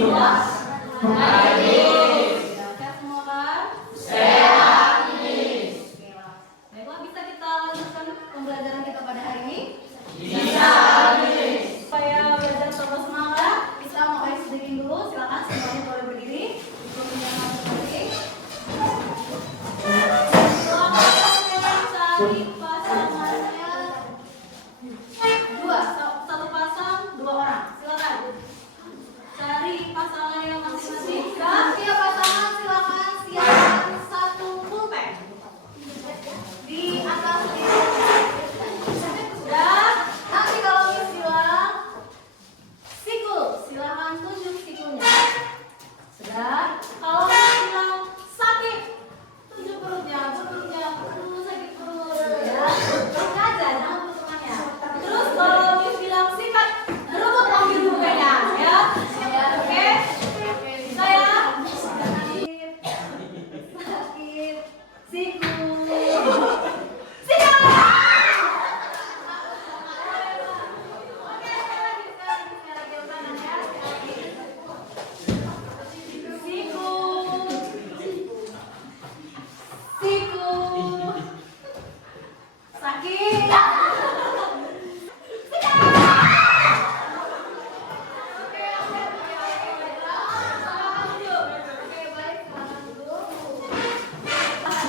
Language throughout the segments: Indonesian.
Miss. Hai Miss. Sehat semua kan? Sehat Miss. Oke lah. Baiklah, bisa kita lanjutkan pembelajaran kita pada hari ini? Bisa Miss. Supaya belajar tambah semangat, kita mau ice breaking dulu. Silakan semuanya boleh berdiri. Ikutin yang masing-masing. Cari pasangannya. Satu pasang, 2 orang. Silakan. Cari pasangannya masing-masing. Setiap pasangan silakan siapkan 1 pulpen di atas meja. Dan nanti kalau Miss bilang sikul, silakan tunjuk sikulnya. Sudah. Kalau Miss bilang sakit, tunjuk perutnya, perut sakit perut. Ya, terus aja, jangan terus temannya. Terus kalau Miss bilang sikat, gerebek ambil pulpennya, ya. Oke. Bisa ya? Sakit, sikul. Sikat.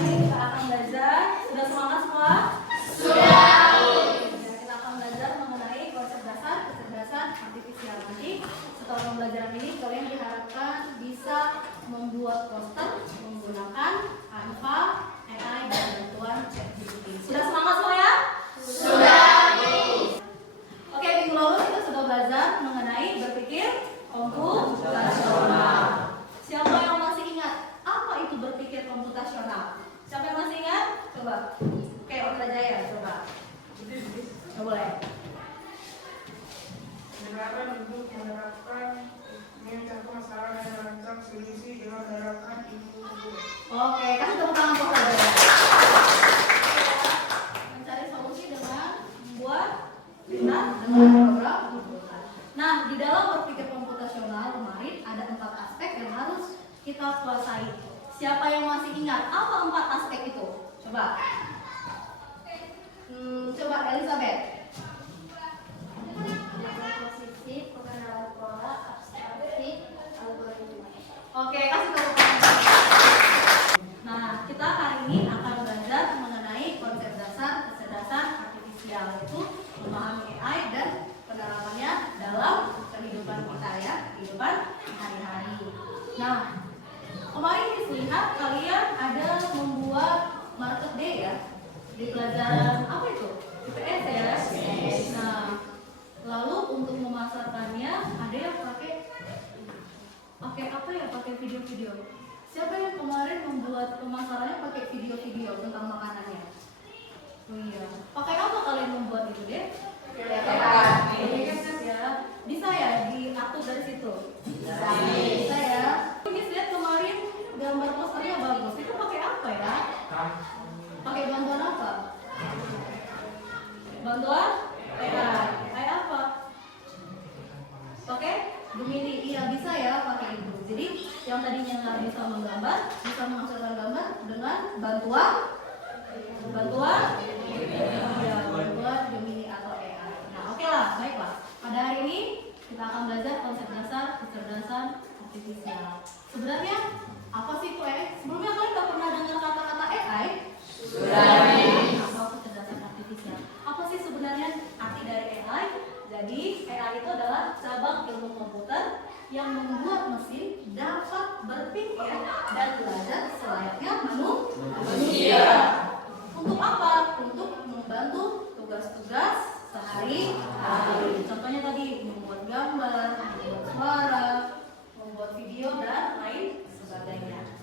Kita akan belajar. Sudah semangat semua? Kita akan belajar mengenai konsep dasar kecerdasan artifisial. Nanti setelah pembelajaran ini kalian diharapkan bisa membuat poster menggunakan Canva, AI, dan bantuan ChatGPT. Sudah semangat semua ya? Oke, minggu lalu kita sudah belajar mengenai berpikir komputasional. Siapa yang masih ingat apa itu berpikir komputasional? Siapa yang masih ingat? Coba. Oke, Otra Jaya, coba. Nggak boleh. Menerapkan untuk mencari masalah dan merancang solusi dengan menerapkan ilmu tersebut. Oke, kasih tepuk tangan untuk Otra Jaya. Mencari solusi dengan membuat dengan program komputer. Nah, di dalam berpikir komputasional kemarin ada 4 aspek yang harus kita kuasai. Siapa yang masih ingat apa 4 aspek itu? Coba. Coba Elizabeth. Posisi, pengenalan pola, abstraksi, algoritma. Oke, kasih tepuk tangan. Nah, kita hari ini akan belajar mengenai konsep dasar kecerdasan artifisial, yaitu memahami AI dan penerapannya dalam kehidupan kita ya, kehidupan hari-hari. Nah, kemarin lihat kalian ada membuat market day ya di pelajaran apa itu? IPS ya. Nah, lalu untuk memasarkannya ada yang pakai apa ya? Pakai video-video. Siapa yang kemarin membuat pemasarannya pakai video-video tentang makanannya? Oh iya. Pakai apa kalian membuat itu deh? Ya. Bisa ya diatur dari situ? Bisa ya. Miss lihat kemarin gambar posternya bagus. Itu pakai apa ya? Pakai bantuan apa? Bantuan AI. AI apa? Pakai Gemini. Iya, bisa ya pakai itu. Jadi yang tadinya nggak bisa menggambar, bisa menghasilkan gambar dengan bantuan Gemini atau AI. Nah, oke lah, baiklah. Pada hari ini kita akan belajar konsep dasar kecerdasan artifisial. Sebenarnya apa sih itu AI? Sebelumnya kalian udah pernah dengar kata-kata AI? Atau kecerdasan artifisial. Apa sih sebenarnya arti dari AI? Jadi AI itu adalah cabang ilmu komputer yang membuat mesin dapat berpikir dan belajar selayaknya manusia. Untuk apa? Untuk membantu tugas-tugas sehari-hari. Contohnya tadi membuat gambar, membuat suara, membuat video dan lain sebagainya.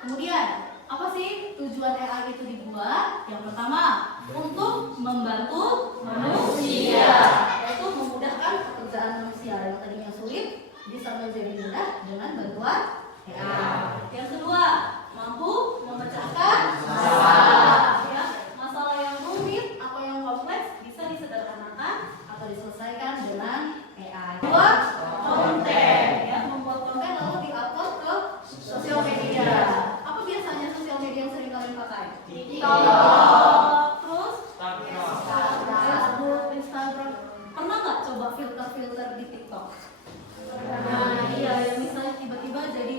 Kemudian, apa sih tujuan AI itu dibuat? Yang pertama, untuk membantu manusia, yaitu memudahkan pekerjaan manusia yang tadinya sulit bisa menjadi mudah dengan bantuan AI. Yang kedua, mampu memecahkan masalah. Ya, masalah yang rumit atau yang kompleks bisa disederhanakan atau diselesaikan dengan AI. Kedua, Terus Facebook, Instagram. Pernah nggak coba filter di TikTok? Iya, yang misalnya tiba-tiba jadi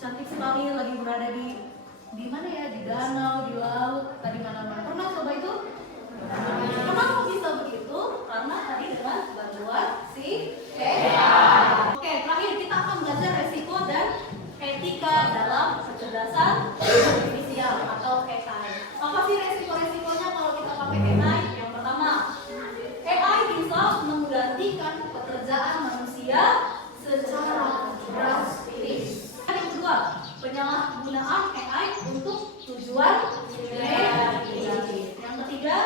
cantik sekali lagi berada di mana ya, di danau, di laut, tadi mana-mana. Pernah coba itu? Kenapa bisa begitu? Karena tadi dengan bantuan si AI. Oke, terakhir kita akan belajar resiko dan etika dalam kecerdasan artifisial atau AI. Apa sih resiko-resikonya kalau kita pakai AI? Yang pertama, AI bisa menggantikan pekerjaan manusia secara drastis. Yang kedua, penyalahgunaan AI untuk tujuan negatif. Yang ketiga,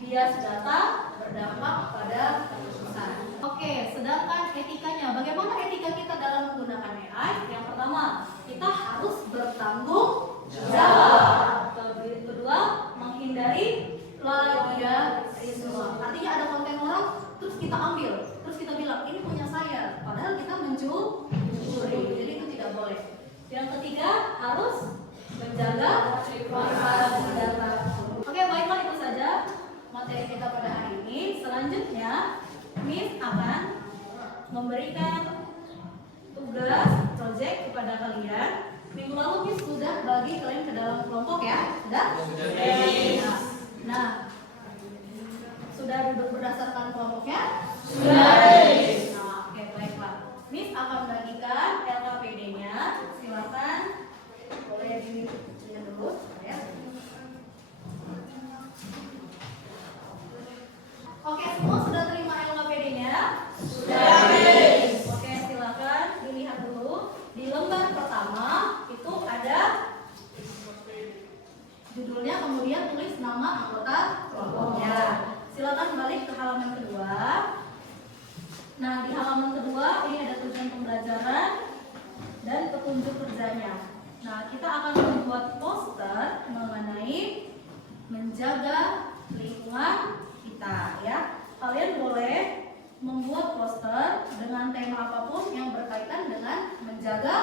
bias data berdampak pada keputusan. Oke, sedangkan etikanya, bagaimana etika kita dalam menggunakan AI? Yang pertama, kita harus bertanggung jawab. Kedua, menghindari plagiarisme. Artinya ada konten orang, terus kita ambil, terus kita bilang ini punya saya, padahal kita mencuri. Jadi itu tidak boleh. Yang ketiga, harus menjaga privasi data. Oke, baiklah, itu saja materi kita pada hari ini. Selanjutnya, Miss akan memberikan tugas project kepada kalian. Minggu lalu Miss sudah bagi kalian ke dalam kelompok ya? Sudah? Nah, sudah duduk berdasarkan kelompoknya? Sudah. Nah, oke, baiklah. Miss akan bagikan LKPD-nya. Silakan, boleh dilihat dulu ya. Oke, semua sudah terima LKPD-nya? Sudah. Oke, silakan dilihat dulu. Di lembar pertama itu ada judulnya, kemudian tulis nama anggota kelompoknya. Silakan balik ke halaman kedua. Nah, di halaman kedua ini ada tujuan pembelajaran dan petunjuk kerjanya. Nah, kita akan membuat poster mengenai menjaga lingkungan kita ya. Kalian boleh membuat poster dengan tema apapun yang berkaitan dengan menjaga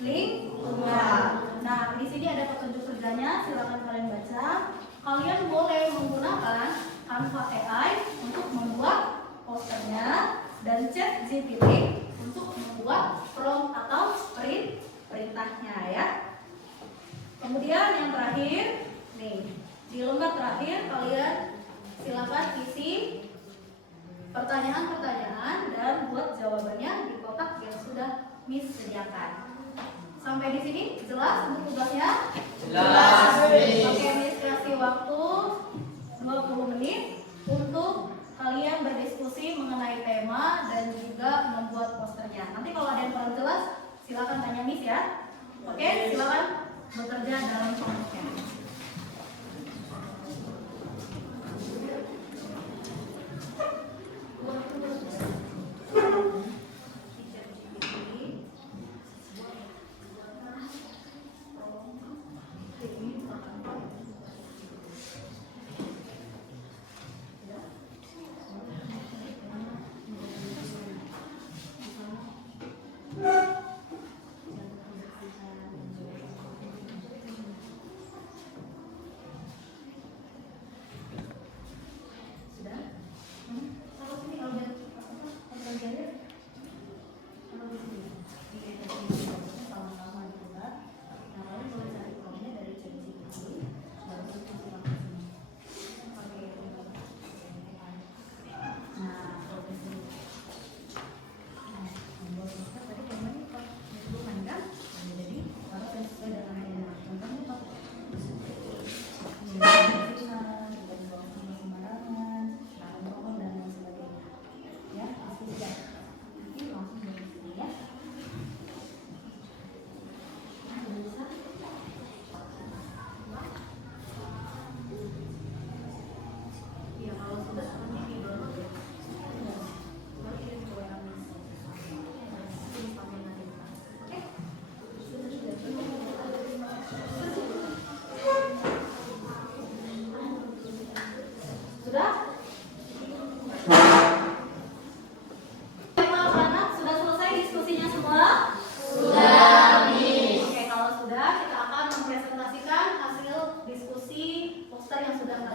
lingkungan. Nah, di sini ada petunjuk kerjanya, silakan kalian baca. Kalian boleh menggunakan Canva AI untuk membuat posternya dan ChatGPT untuk membuat prompt atau perintahnya ya. Kemudian yang terakhir, nih di lembar terakhir kalian silakan isi pertanyaan-pertanyaan dan buat jawabannya di kotak yang sudah Miss sediakan. Sampai di sini jelas untuk tugasnya? Jelas, Miss. Oke, Miss kasih waktu 20 menit untuk kalian berdiskusi mengenai tema dan juga membuat posternya. Nanti kalau ada yang kurang jelas, silakan tanya Miss ya. Oke, silakan bekerja dalam kelompoknya.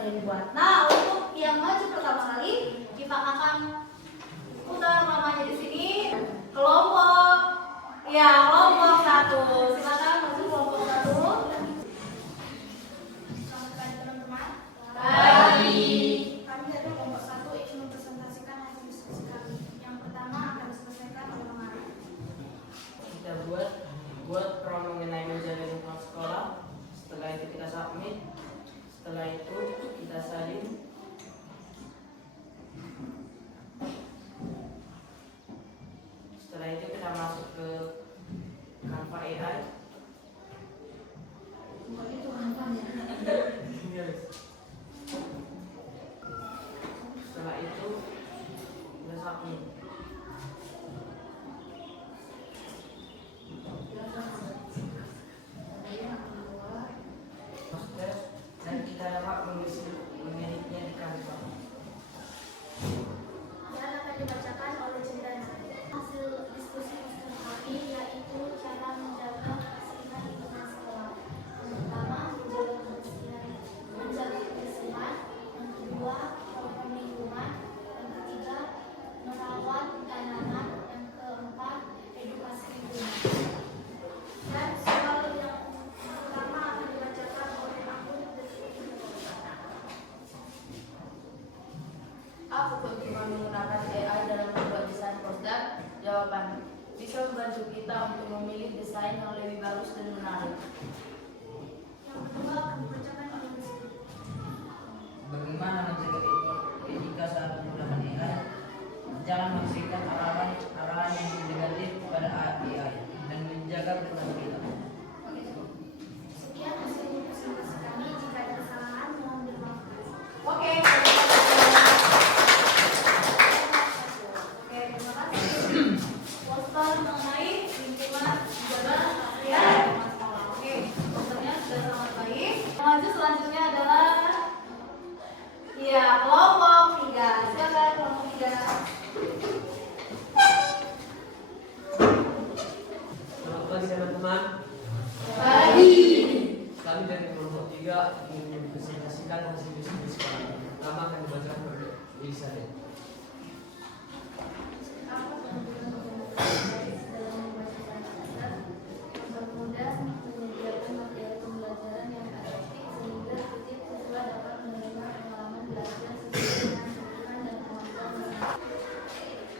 sudah dibuat. Nah, untuk yang maju pertama kali, kita akan putar namanya di sini. Kelompok, ya kelompok 1. Silakan maju kelompok 1. Selamat pagi teman-teman. Pagi. Kami dari kelompok 1 ingin mempresentasikan hasil diskusi kami. Yang pertama akan diselesaikan oleh Mara. Kita buat pro mengenai menjaga lingkungan sekolah. Setelah itu kita submit. Setelah itu kita salin. Setelah itu kita masuk ke Canva AI. Setelah itu kita submit. Dan kita dapat mengeditnya di Canva. Dan akan dibacakan oleh Cendana. Hasil diskusi master kami yaitu cara menjaga kebersihan lingkungan sekolah. Yang pertama, menjaga kebersihan. Yang kedua, program lingkungan. Yang ketiga, merawat tanaman. Yang keempat, edukasi lingkungan. Dan soal yang pertama akan dibacakan oleh akun Apa keuntungan menggunakan AI dalam membuat desain poster? Jawaban: bisa membantu kita untuk memilih desain yang lebih bagus dan menarik. yang kedua akan dibacakan oleh Rizky. Bagaimana menjaga etika saat menggunakan AI? Jangan memberikan arahan yang negatif pada AI dan menjaga privasi kita. Sekian hasil presentasi kami. Jika ada kesalahan, mohon dimaafkan. Oke. Oke, terima kasih. Poster mengenai lingkungan menjaga kebersihan lingkungan sekolah. Oke, posternya sudah sangat baik. Maju selanjutnya adalah kelompok 3. Silakan kelompok 3. Selamat pagi teman-teman. Pagi. Kami dari kelompok 3 ingin mempresentasikan hasil diskusi kami. Pertama akan dibacakan oleh Elizabeth. Apa keuntungan menggunakan dalam membaca dasar? Mempermudah menyediakan materi pembelajaran yang efektif sehingga setiap siswa dapat menerima pengalaman belajar sesuai dengan kebutuhan dan kemampuan mereka.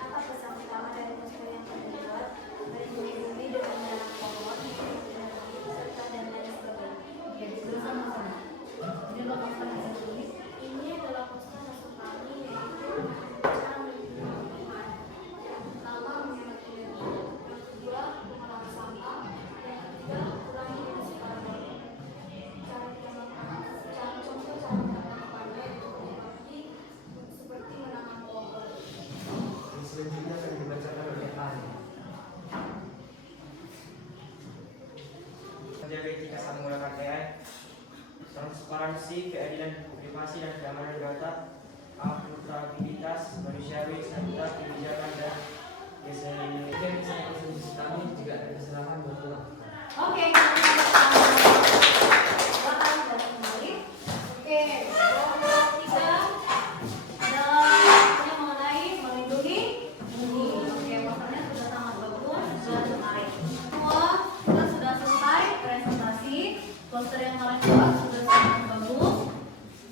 Apa pesan utama dari poster yang kami buat? Melindungi bumi dengan menanam pohon, energi, serta dan lain sebagainya. Oke, bersama-sama. Ini adalah poster yang saya tulis. Ini adalah poster masuk kami yaitu cara melindungi lingkungan. Yang pertama menghemat energi, yang kedua mengolah sampah, yang ketiga kurangi emisi karbon. Contoh cara menanam padi untuk berbagi seperti menanam pohon. Yang selanjutnya akan dibacakan oleh Ari. Menjaga etika saat menggunakan AI. Transparansi, keadilan, privasi dan keamanan data, akuntabilitas, manusiawi, serta kebijakan dan kesehatan. Jika desain diskusi kami jika ada kesalahan berulang. Oke, silakan datang kembali. Oke, kelompok 3 adalah posternya mengenai melindungi bumi. Oke, posternya sudah sangat bagus, sudah menarik. Semua kita sudah selesai presentasi. Poster yang kalian buat sudah sangat bagus.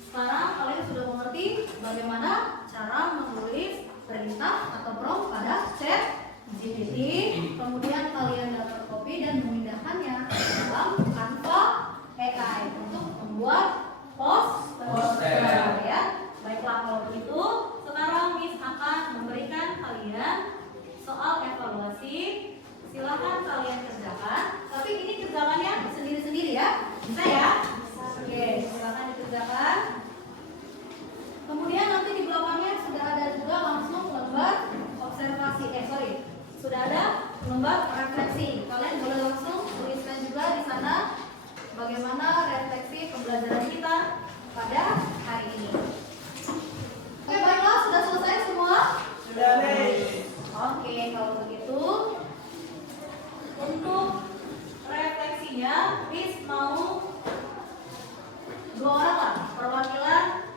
Sekarang kalian sudah mengerti bagaimana cara menulis perintah atau prompt pada ChatGPT. Kemudian kalian dapat copy dan memindahkannya ke dalam Canva AI untuk membuat poster ya. Baiklah kalau begitu, sekarang Miss akan memberikan kalian soal evaluasi. Silakan kalian kerjakan. Tapi ini kerjakannya sendiri-sendiri ya. Bisa ya? Oke, silakan dikerjakan. Kemudian nanti di belakangnya sudah ada juga langsung lembar observasi. Sudah ada lembar refleksi. Kalian boleh langsung tuliskan juga di sana bagaimana refleksi pembelajaran kita pada hari ini. Oke, baiklah, sudah selesai semua? Sudah, Miss. Oke, kalau begitu untuk refleksinya, Miss mau 2 orang lah perwakilan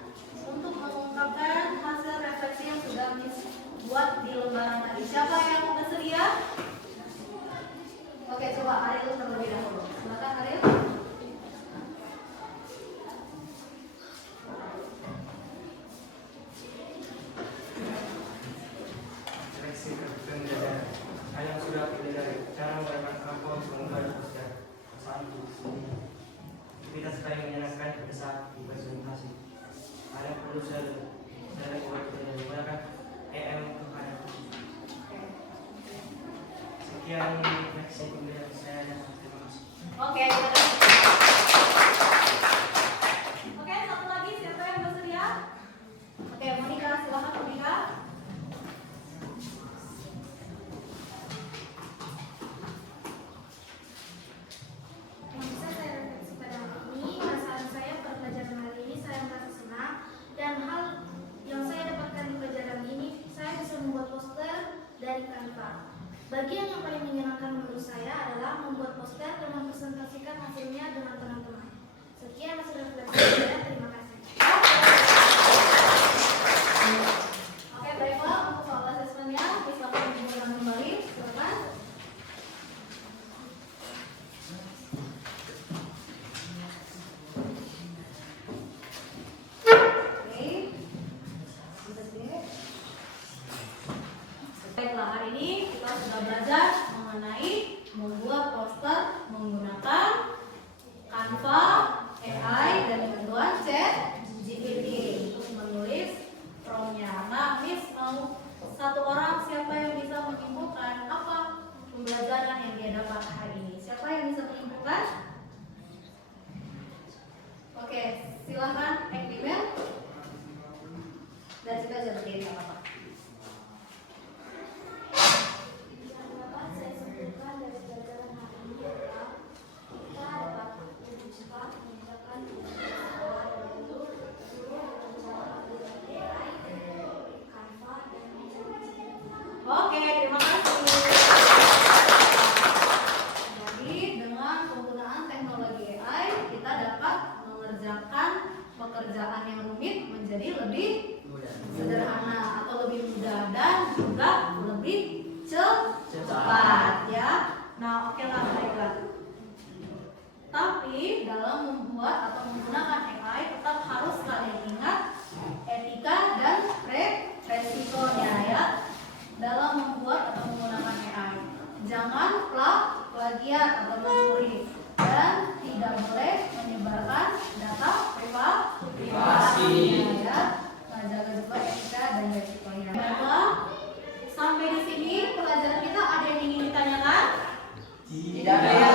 pada saat presentasi. Ada yang perlu saya menggunakan AI untuk ada. Sekian reaksi pembelian saya dan terima kasih. Oke, terima kasih. Oke, satu lagi siapa yang bersedia? Oke, Monika, silakan Monika. Yang bisa saya refleksi pada hari ini, perasaan saya pelajaran hari ini saya merasa senang, dan hal yang saya dapatkan di pelajaran ini, saya bisa membuat poster dari Canva. Bagian yang paling menyenangkan menurut saya adalah membuat poster dan mempresentasikan hasilnya dengan teman-teman. Sekian hasil refleksi saya, terima kasih. Oke, baiklah untuk soal asesmennya, silakan diulang kembali, silakan. Baiklah, hari ini kita sudah belajar mengenai membuat poster menggunakan Canva, AI, dan bantuan ChatGPT untuk menulis prompt-nya. Nah, Miss mau satu orang siapa yang bisa menyimpulkan apa pembelajaran yang dia dapat hari ini? Siapa yang bisa menyimpulkan? Oke, silakan Ekmil. Dan kita aja berdiri nggak apa-apa. Yang dapat saya simpulkan dari pelajaran hari ini adalah kita dapat lebih cepat mengerjakan sekolah dari dulu dengan cara menggunakan AI, Canva, dan lain-lain. Oke, terima kasih. Jadi dengan penggunaan teknologi AI kita dapat mengerjakan pekerjaan yang rumit menjadi lebih sederhana atau lebih mudah dan juga lebih cepat ya. Nah, oke lah, baiklah. Tapi dalam membuat atau menggunakan AI tetap harus kalian ingat etika dan resikonya ya. Dalam membuat atau menggunakan AI, jangan plagiat atau mencuri dan tidak boleh menyebarkan data privasi ya. Nah, jaga juga etika dan resikonya. Baiklah, sampai di sini pelajaran kita ada yang ingin ditanyakan? Tidak ada.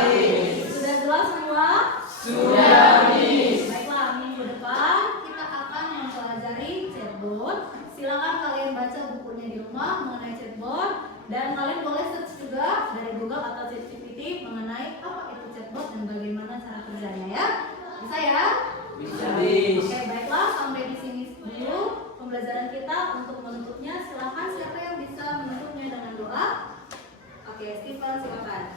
Sudah jelas semua? Sudah, Miss. Baiklah, minggu depan kita akan mempelajari chatbot. Silakan kalian baca bukunya di rumah mengenai chatbot dan kalian boleh search juga dari Google atau ChatGPT mengenai apa itu chatbot dan bagaimana cara kerjanya ya. Bisa ya? Bisa, Miss. Oke, baiklah, sampai di sini dulu pembelajaran kita. Untuk menutupnya silakan siapa yang bisa menutupnya dengan doa? Oke, Steven silakan.